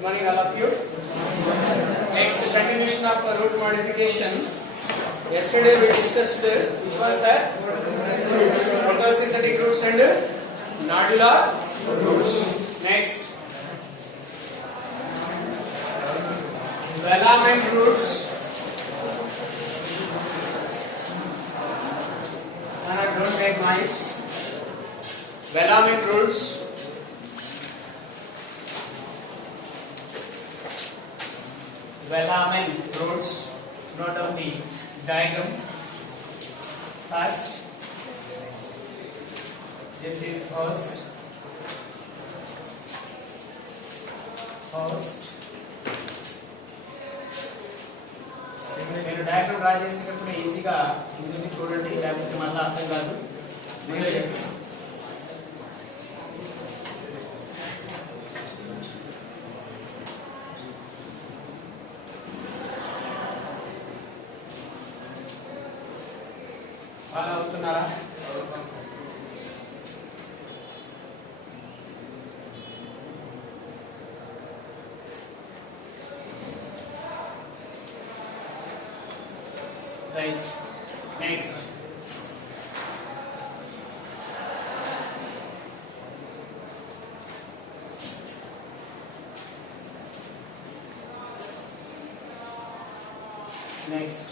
Good morning, all of you. Next, continuation of root modification. Yesterday we discussed which was photosynthetic roots and nodular roots. Next, velamen roots. Don't make noise. Velamen roots. Velamen roots. Note down the diagram. First, this is host. మీరు diagram draw చేసేటప్పుడు ఈజీగా ఇందుని చూడండి, లేకపోతే మళ్ళీ అర్థం కాదు. మీరే చెప్పండి. ఫాలో అవుతున్నారా? Right. Next. Next.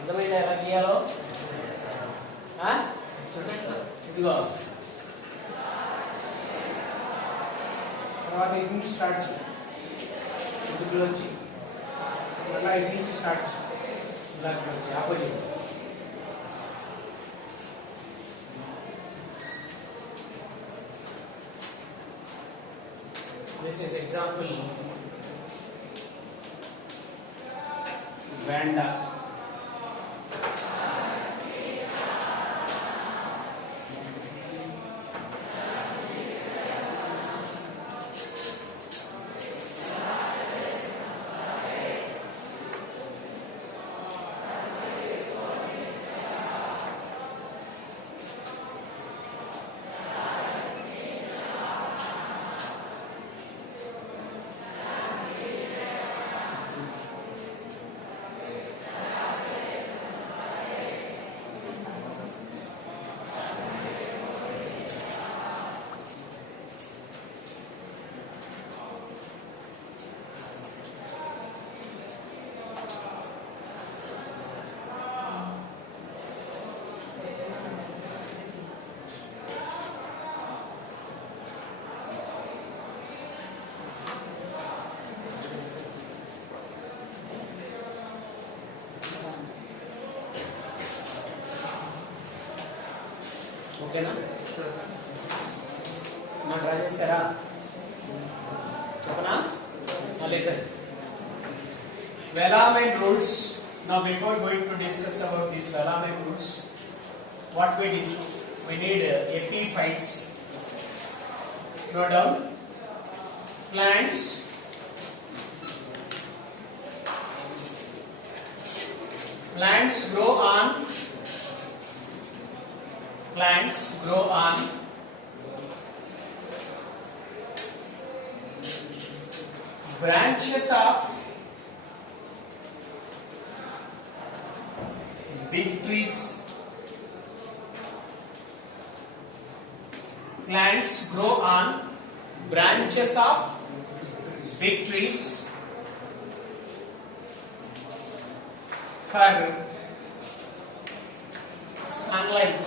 అర్థమైందా ఎలా గీయాలో? ఇదిగో తర్వాత ఇటు నుంచి స్టార్ట్ చేయి, ఇదిలో వచ్చి ఇలా ఇటు నుంచి స్టార్ట్ చేయి, ఇలా వచ్చి opposite. This is example vanda. ఓకేనా? మా డ్రా చేస్తారా చెప్పనా? Listen. Velamen roots. Now before going to discuss about these velamen roots, what we need? We need epiphytes. Note down. Plants. Plants grow on plants grow on branches of big trees. Plants grow on branches of big trees for sunlight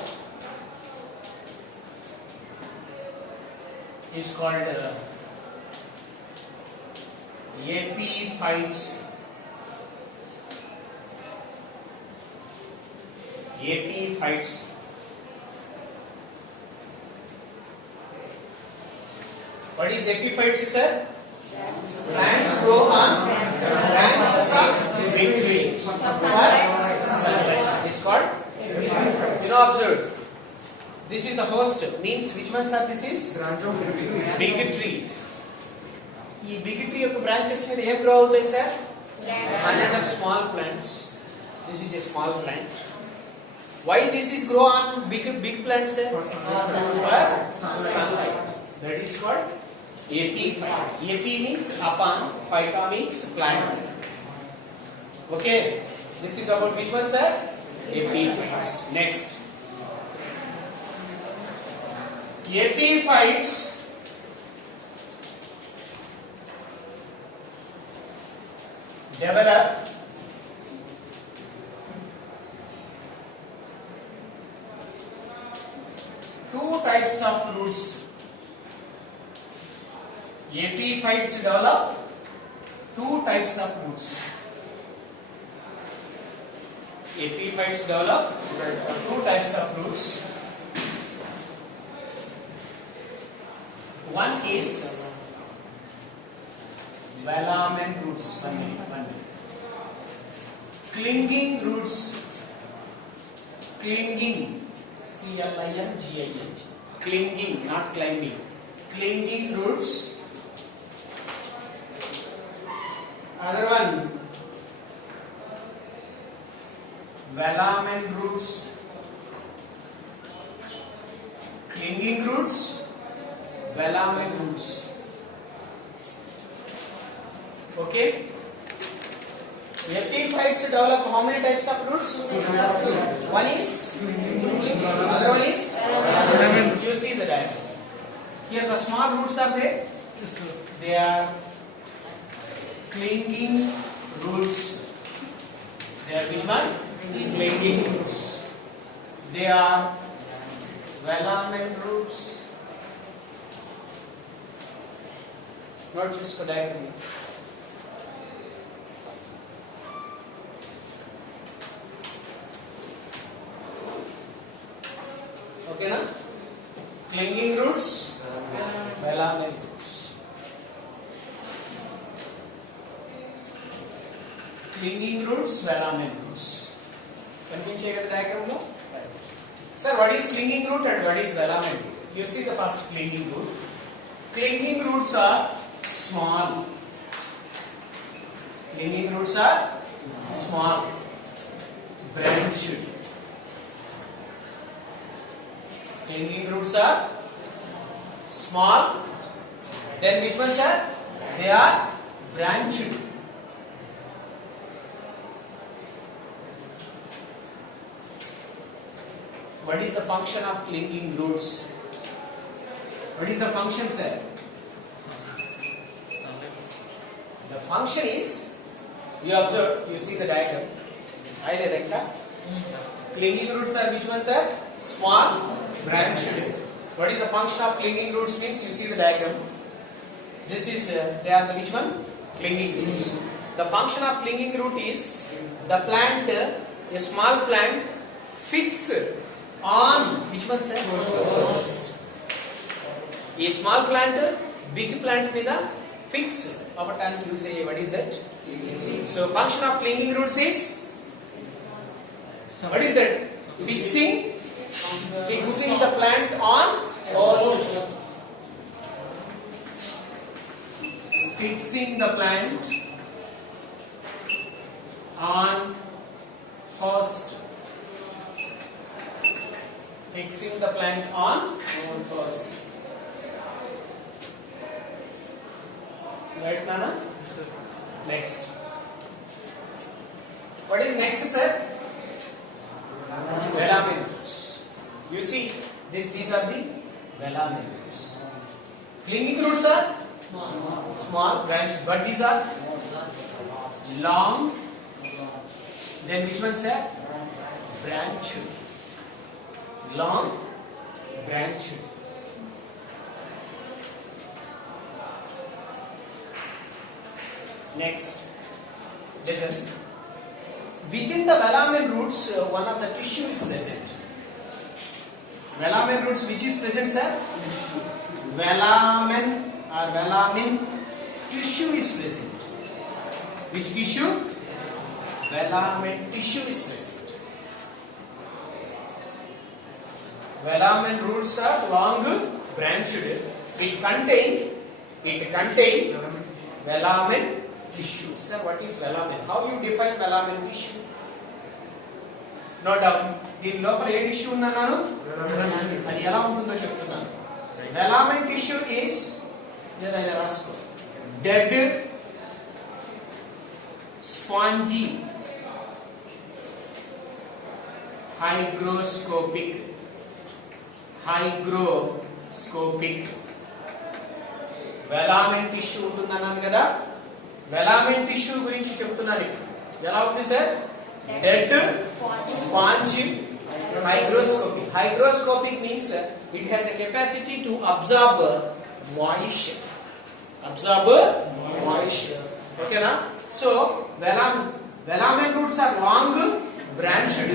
is called epiphytes. Epiphytes. What is epiphytes, you said? Plants grow on branches of big tree for sunlight. It's called epiphytes. You know, observe. This is the host. Means which one, sir? This is big tree. ఈ big tree యొక్క branches మీద ఏం grow అవుతాయి sir? Another small plants. This is a small plant. Why this is grow on big plants, sir? For sunlight. That is called epiphyte. Epi means upon, phyta means plant. Okay. This is about which one, sir? Epiphytes. Next. Epiphytes develop two types of roots. Epiphytes develop two types of roots. Epiphytes develop two types of roots. One is velamen roots. One minute. Clinging roots. Clinging. C-L-I-N-G-I-N-G. Clinging, not climbing. Clinging roots. Other one. Velamen roots. Clinging roots. Velamen roots. Okay. Epiphytes develop how many types of roots? One is, other one is, you see the diagram. Here the small roots are there. They are clinging roots. They are which one? Clinging roots. They are velamen roots. Not just for diagram. Okay, na? Clinging roots, velamen roots. Clinging roots, velamen roots. Continue the diagram now. Sir, what is clinging root and what is velamen root? You see the first clinging root. Clinging roots are small. Clinging roots are small, branched. Clinging roots are small. Then which ones are? They are branched. What is the function of clinging roots? What is the function, sir? The function is, you observe, you see the diagram. Clinging roots are which ones, sir? Small, branched. What is the function of clinging roots means? You see the diagram. This is, they are the which one? Clinging roots. The function of clinging root is, the plant, a small plant, fix on, which one, sir? A small plant, big plant మీద fix అవ్వటానికి use అయ్యే what is that? So function of clinging roots is, what is that? Fixing the plant on host. Fixing the plant on host. Fixing the plant on post. Right, Nana? Next. What is next, sir? Velamen roots. You see, these are the velamen roots. Clinging roots are small branch, but these are long. Then which one, sir? Branch. Long branch. Next, listen. Within the velamen roots, one of the tissue is present. Velamen roots, which is present, sir? Velamen or velamen tissue is present. Which tissue? Velamen tissue is present. Velamen roots are long, branched. It contain velamen tissue. Sir, what is velamen? How you define velamen tissue? No doubt. దీని లోపల ఏ tissue ఉందన్నాను? అది ఎలా ఉంటుందో చెప్తున్నాను. Velamen tissue is రాసుకో. Dead, spongy, hygroscopic. Velamen tissue ఉంటుందన్నాను కదా. Velamen tissue గురించి చెప్తున్నాను. ఎలా ఉంది sir? Dead, spongy, hygroscopic. Hygroscopic means it has the capacity to absorb moisture. Okay, na? So velamen roots are long, branched.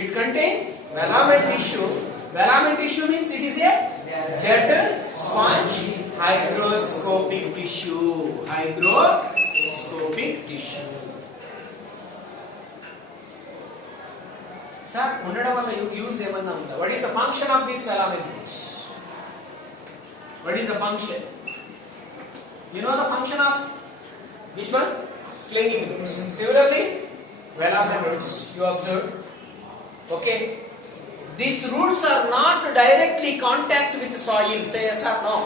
It contains velamen tissue. Velamen tissue means it is a dead, spongy, hygroscopic tissue. Sir, ఉండడం వల్ల use ఏమన్నా ఉందా? What is the function of these velamen roots? What is the function? You know the function of which one? Clinging roots. Similarly, velamen roots you observe. Okay. These roots are not directly contact with soil. Say yes or no.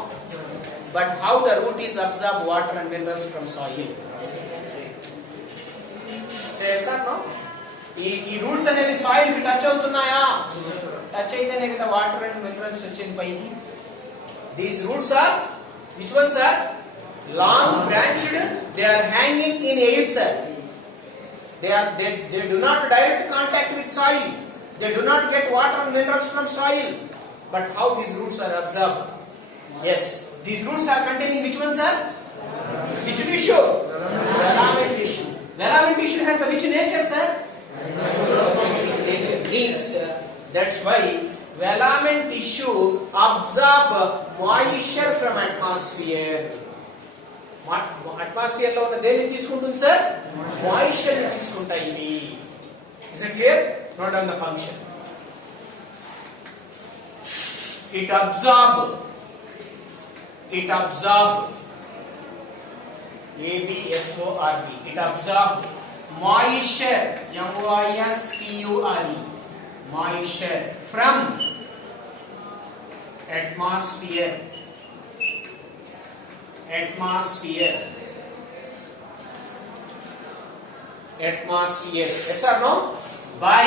But how the root is absorb water and minerals from soil? Say yes or no. ఈ roots అనేవి soil కి touch అవుతున్నాయా? Touch అయితేనే కదా water and minerals వచ్చేది పైకి. These roots are which ones are long branched. They are hanging in air, sir. They do not direct contact with soil. They do not get water and minerals from soil. But how these roots are absorbed? Yes, these roots are containing which one, sir? Which tissue? Velamen tissue. Velamen tissue has the which nature, sir? Nature means that's why velamen tissue absorb moisture from atmosphere. Atmosphere లో ఉన్న దేన్ని తీసుకుంటుంది, sir? Moisture ని తీసుకుంటాయి ఇవి. Is it clear? Note down the function. It absorb ABSORB. It absorb moisture, MOISTURE, moisture from atmosphere. Yes or no? By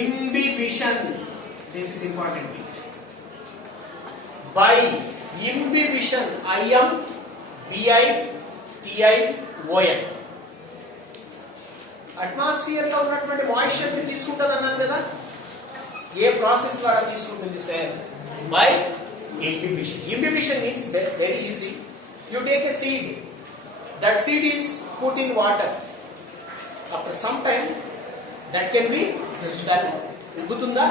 imbibition. This is important bit. By imbibition, IMBITION. Atmosphere లో ఉన్నటువంటి moisture ని తీసుకుంటుంది అన్నాను కదా. ఏ process ద్వారా తీసుకుంటుంది, sir? By imbibition. Imbibition means very easy. You take a seed. That seed is put in water. After some time, that can be swallowed. ఉబ్బుతుందా?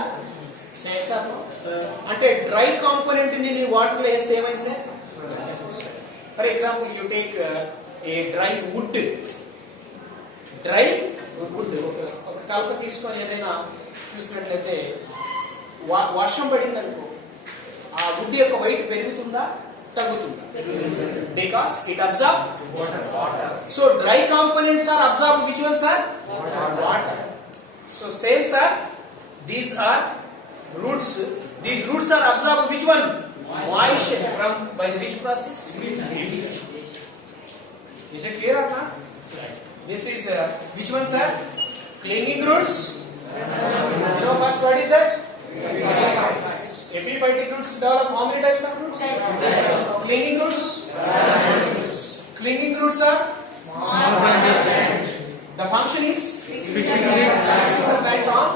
చేసాను అంటే డ్రై కాంపోనెంట్ ని వాటర్ లో వేస్తే ఏమైంది, sir? For example you take a dry wood. ఒక కలప తీసుకొని ఏదైనా చూసినట్లయితే వర్షం పడింది అనుకో, ఆ వుడ్ యొక్క వెయిట్ పెరుగుతుందా తగ్గుతుందా? Because it absorb water. So dry components are absorb which one, sir? Water. So same, sir, these are roots. These roots are absorbed which one? Moisture from by which process? Is it clear or not? This is which one, sir? Clinging roots. You know first what is that? Epiphytic roots develop how many types of roots? Clinging roots. Clinging roots are the function is fixing the plant on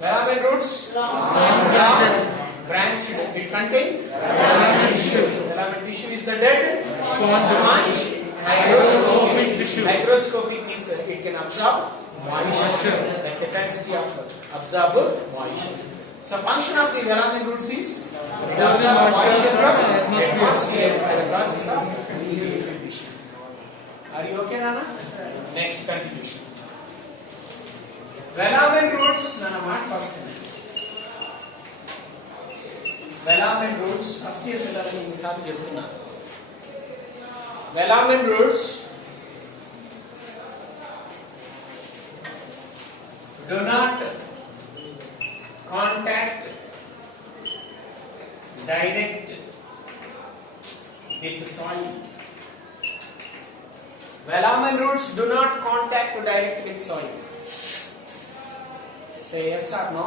velamen roots branched. It contain velamen tissue is the dead sponge. Hygroscopic means it can absorb moisture. The capacity of absorb moisture. So function of the velamen roots is absorb moisture from atmosphere by the process of filtration. Are you okay, Nana? Next continuation. Velamen roots, Nana, velamen roots. First year syllabus in sabi cheptunna. Velamen roots do not contact direct with soil. Velamen roots do not contact direct with soil. Say yes or no.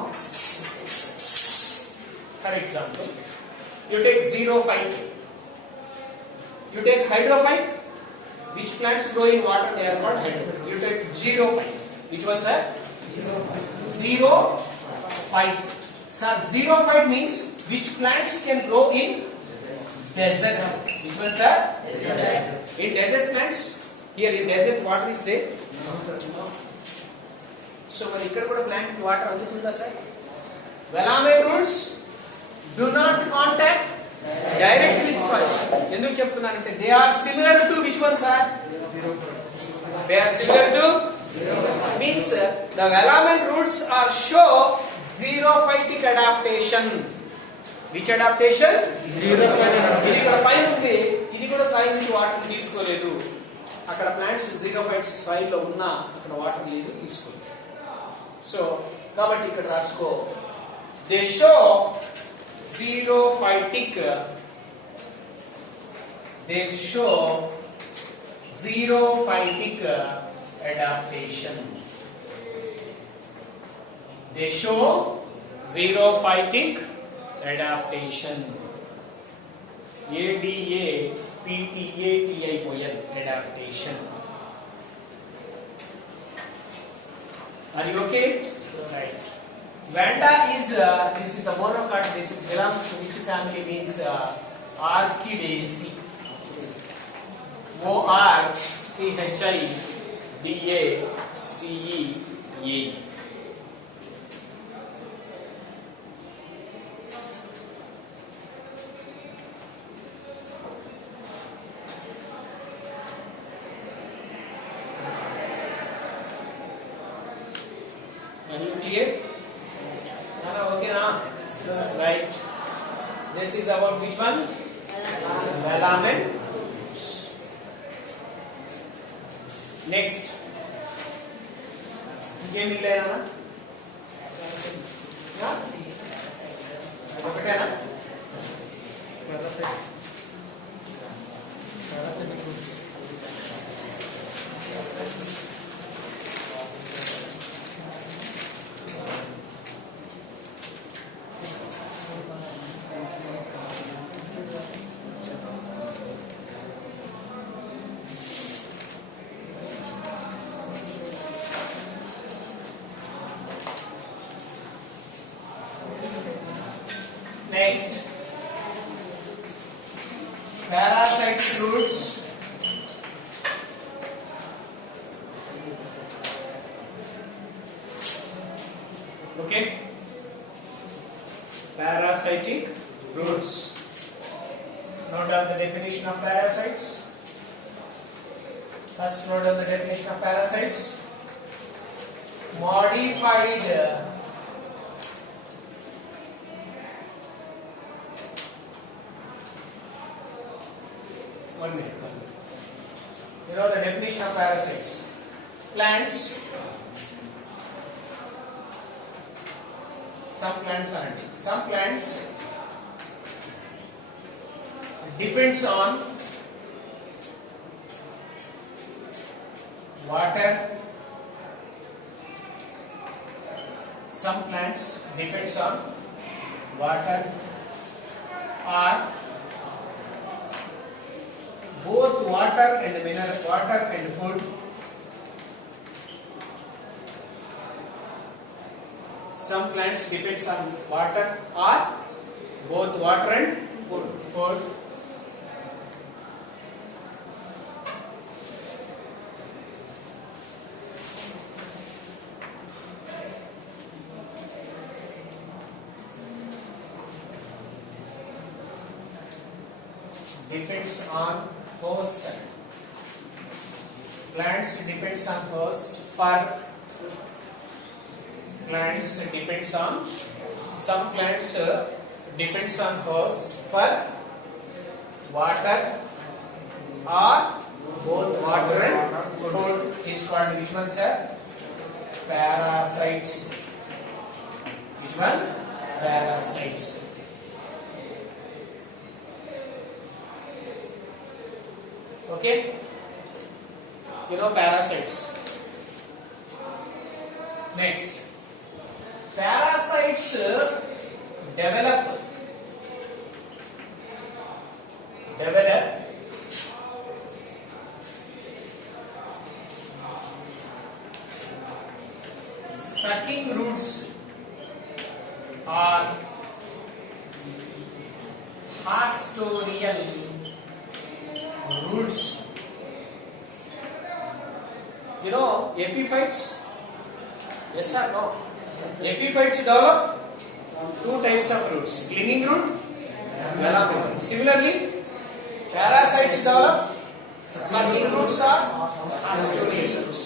For example, you take xerophyte. You take hydrophyte. Which plants grow in water? They are called hydrophyte. You take xerophyte. Which one, sir? Xerophyte. Sir, xerophyte means which plants can grow in desert. Which one, sir? Desert. In desert plants, here in desert water is there. So when ikkada kuda plant water andutunda, sir. Velamen roots do not contact directly with soil. Enduku cheptunnanante they are similar to which one, sir? They are similar to means the velamen roots are show xerophytic adaptation. Which adaptation? ఇది ఇక్కడ పైన ఉంది, ఇది కూడా soil నుంచి water తీసుకోలేదు. అక్కడ plants xerophytes soil లో ఉన్నా అక్కడ వాటర్ లేదు, తీసుకోలేదు. సో కాబట్టి ఇక్కడ రాసుకో they show xerophytic adaptation. They show xerophytic adaptation. ADAPTATION adaptation. Are you okay? Right. Vanda is this is the monocot. This is belongs to which family? Means Orchidaceae. ORCHIDACEA. Are you clear? Okay, now right. This is about which one? Velamen. Next. ये मिल रहा है ना? क्या? पता है ना? Next, parasite roots. Okay, parasitic roots. Note down the definition of parasites. First, note down the definition of parasites. Modified One minute. You know the definition of parasites. Plants some plants aren't. Some plants depends on water. Some plants depends on water or both water and mineral water and food. Some plants depends on water or both water and food. Depends on host. Plants depends on host for plants depends on some plants depends on host for water or both water and food is called which one, sir? Parasites. Which one? Parasites. Okay, you know parasites. Next, parasites develop sucking roots or hastoreal roots. You know epiphytes? Yes or no? Epiphytes develop two types of roots: clinging root, velamen. Similarly, parasites develop sucking roots or hastoreal roots.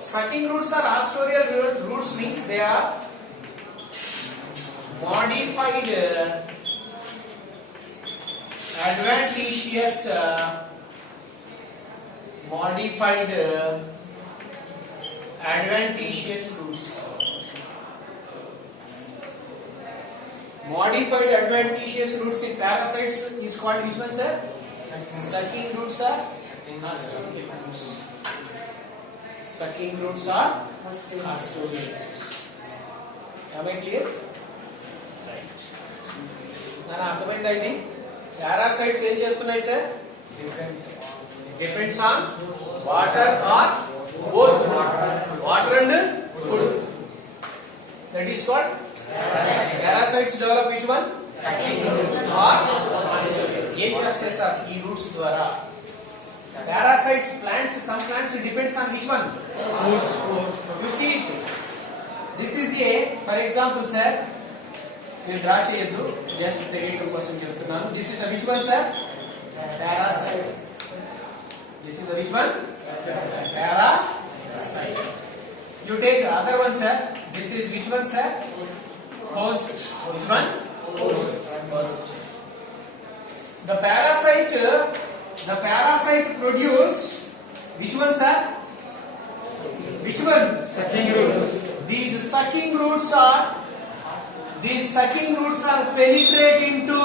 Sucking roots or hastoreal roots means they are modified adventitious roots. Modified adventitious roots in parasites is called which one, sir? Sucking roots or hastoreal roots. Sucking roots or hastoreal roots. Am I clear? Right. Nana అర్థమైందా ఇది? Parasites ఏం చేస్తున్నాయి sir? Depends on water or both water and food. That is called parasites develop which one? Or ఏం చేస్తాయి sir ఈ roots ద్వారా? Parasites plants, some plants depends on which one? You see it. This is a, for example, sir. You draw చేయొద్దు, just తెలియటం కోసం చెప్తున్నాను. This is the which one, sir? Parasite. This is the which one? Parasite. You take the other one, sir. This is which one, sir? Host. Which one? Host. The parasite produce which one, sir? Which one? Sucking roots. These sucking roots are penetrate into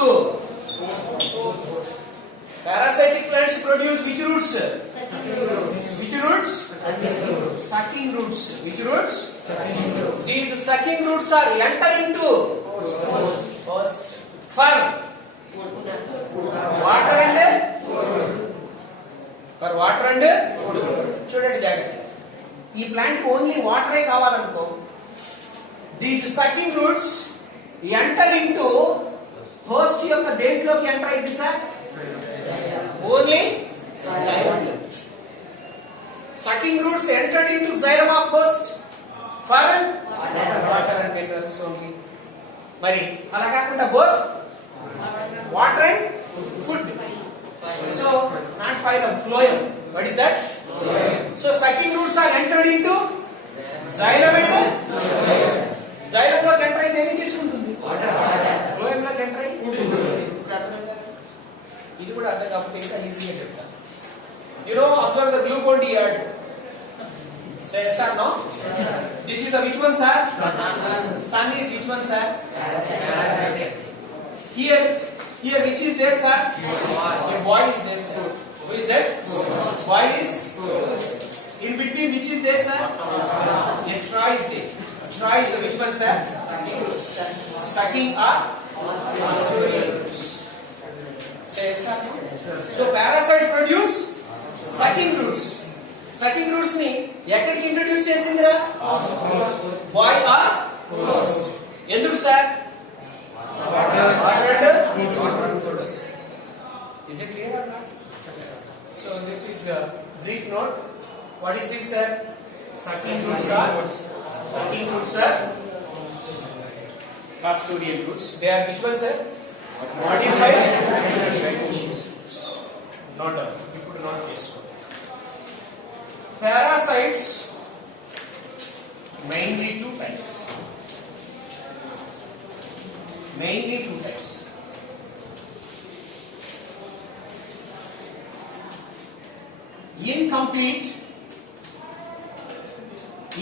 parasitic plants produce which roots? Which roots? Sucking roots. Which roots? These sucking roots are enter into host for water and చూడండి జాగ్రత్త. ఈ plant only వాటరే కావాలనుకో, these sucking roots enter into host యొక్క దేంట్లోకి enter అయింది sir? Only sucking roots entered into xylem of host for water and minerals only. మరి అలా కాకుండా both water and food. So not phylum, phloem. What is that? So sucking roots are entered into xylem and xylem లో enter అయ్యి దేనికి తీసుకుంటుంది? phloem లో enter అయ్యి ఇది కూడా అర్థం కాకపోతే ఇంకా ఈజీగా చెప్తాను. You know, observe the glucose So yes or no? This is the which one, sir? Sun is which one, sir? Here which is there, sir? A boy is there, sir. Who is that? Boy is. In between which is there, sir? A straw is there. Straw is the which one, sir? Sucking a pastoral roots. So yes or no? So parasite produce sucking roots. Sucking roots ni ఎక్కడికి introduce చేసిందిరా? Boy or ఎందుకు sir? Is it clear or not? So this is a brief note. What is this, sir? Sucking roots are pastoral roots. They are which one, sir? Modified. Not a. We could not guess. Parasites, mainly two types.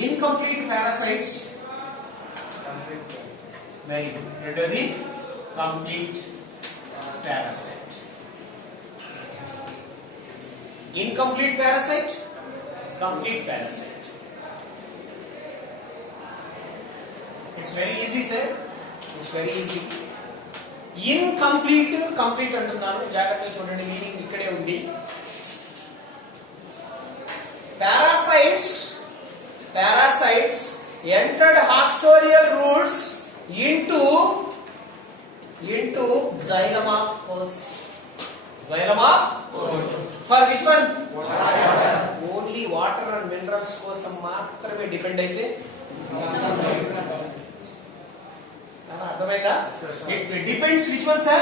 Incomplete parasites. Very good. Let us read complete parasite. Incomplete parasite. Complete parasite. It's very easy, sir. It's very easy. Incomplete, complete అంటున్నాను. జాగ్రత్తగా చూడండి, meaning ఇక్కడే ఉంది. Parasites entered hastoral roots into xylem of host. Xylem of for which one? Only water and minerals కోసం మాత్రమే depend అయితే అర్థమైందా? It depends which one, sir?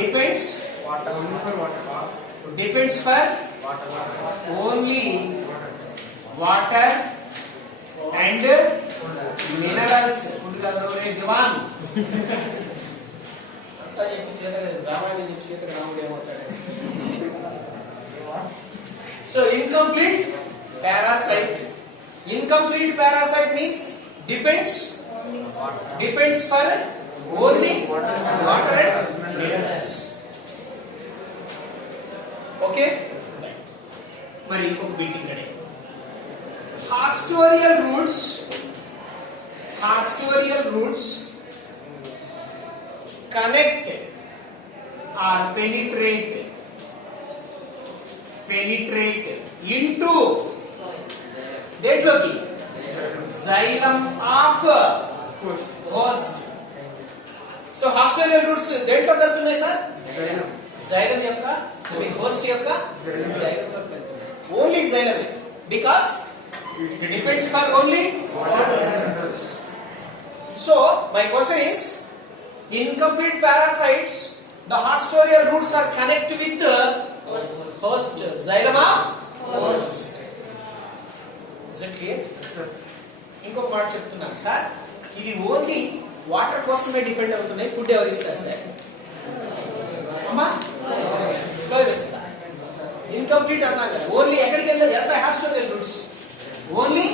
Depends for only water and minerals. Food కలరే దివాన్ అంతా చెప్పి రామాయణం చెప్పి రాముడు ఏమవుతాడు? So incomplete parasite means depends for only water and minerals. Okay? మరి ఇంకొక బీటింగ్ అడే hastoral roots connect or penetrate into దేంట్లోకి? xylem of host. So hastoral roots దేంట్లో కలుతున్నాయి సార్? xylem యొక్క host యొక్క xylem లో కలుతున్నాయి. Only xylem, because it depends for only water. So my question is, incomplete parasites, the hastoral roots are connected with the host, xylem of host. Is it clear? ఇంకొక మాట చెప్తున్నాను sir, ఇవి only water కోసమే depend అవుతున్నాయి. Food ఎవరు ఇస్తారు sir? అమ్మా floor ఇస్తా. ఇన్కంప్లీట్ అన్నాం కదా, ఓన్లీ ఎక్కడికి వెళ్ళలేదు? ఎంత haustorial roots? Only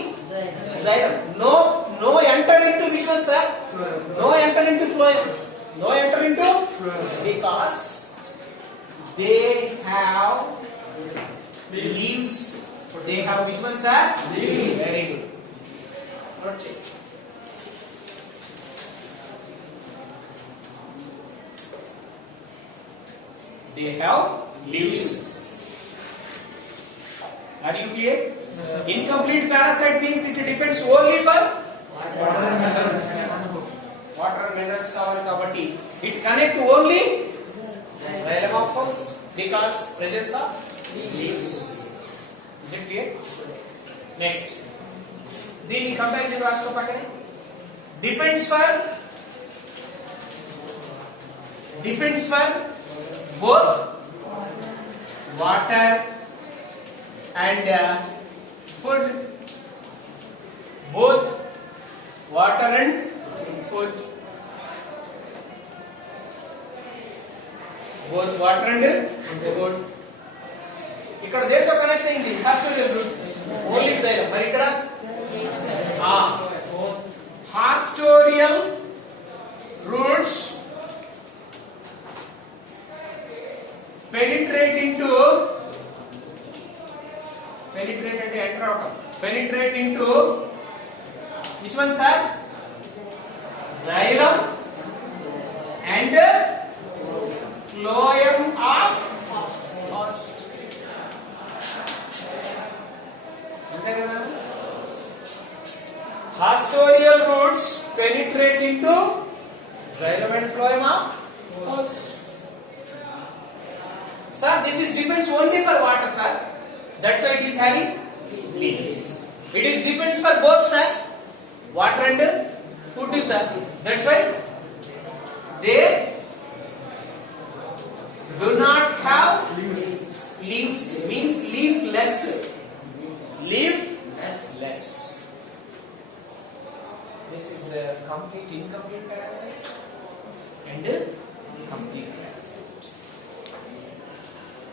xylem. No enter into which one, sir? No enter into phloem. No enter into because they have leaves. They have which one, sir? Leaves. Very good. Not check. They have leaves. Are you clear? Incomplete parasite means it depends only for water and minerals కావాలి కాబట్టి it connect only xylem of host because presence of leaves. Is it clear? Next, దీన్ని comparison రాసుకో పక్కనే. depends for both water and food. Both water and food. Both water and food. ఇక్కడ దేంతో connect అయింది? Haustorial route. Only xylem. మరి ఇక్కడ haustorial roots penetrate into penetrate అంటే enter అవటం penetrate into which one sir? Xylem and phloem of host. అంతే కదా? Hastoreal roots penetrate into xylem and phloem of host. Sir, this is depends only for water, sir. That's why it is having leaves. It is depends for both, sir. Water and food, sir. That's why they do not have leaves. Means leafless. Leafless. This is a complete incomplete parasite and complete parasite.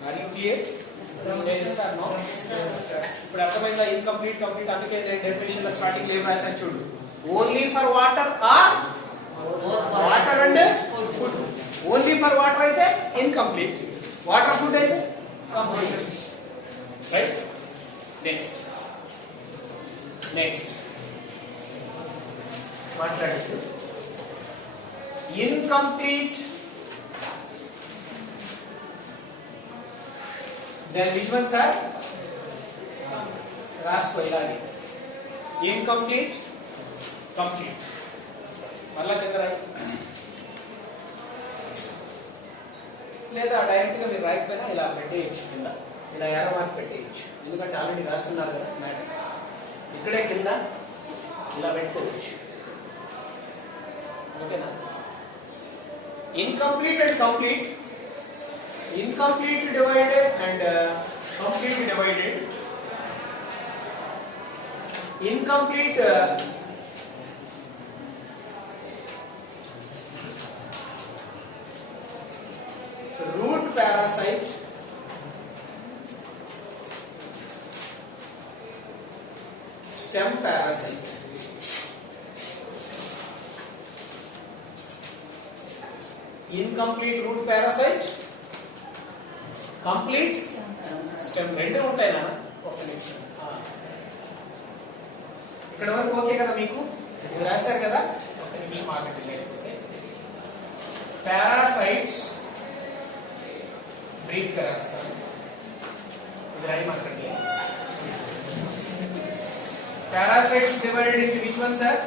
Are you clear? Say yes or no? ఇప్పుడు అర్థమైందా? Incomplete complete అందుకే నేను definition లో starting లో ఏం రాశాను చూడు. Only for water or water and food. Only for water అయితే ఇన్కంప్లీట్, వాటర్ ఫుడ్ అయితే కంప్లీట్. రైట్? నెక్స్ట్ మాట్లాడుతూ incomplete. Then which ones are? రాసుకో ఇలాగే. Incomplete, complete. మళ్ళా కింద రాయి. లేదా డైరెక్ట్ గా మీరు రాయకపోయినా ఇలా పెట్టేయచ్చు కింద. ఇలా ఎర్ర మార్క్ పెట్టేయచ్చు. ఎందుకంటే ఆల్రెడీ రాస్తున్నారు కదా మ్యాటర్. ఇక్కడే కింద ఇలా పెట్టుకోవచ్చు. ఓకేనా? Incomplete and complete. Incomplete divided and completely divided. Incomplete root parasite, stem parasite, incomplete root parasite, complete stem రెండు ఉంటాయి నా ఒక నిమిషం. ఇక్కడ వరకు ఓకే కదా మీకు? రాశారు కదా? ఒక నిమిషం ఆగండి. లేకపోతే పారాసైట్స్ బ్రీఫ్ గా రాస్తాను. ఇది రాయి మార్కండి. Parasites divided into which one sir?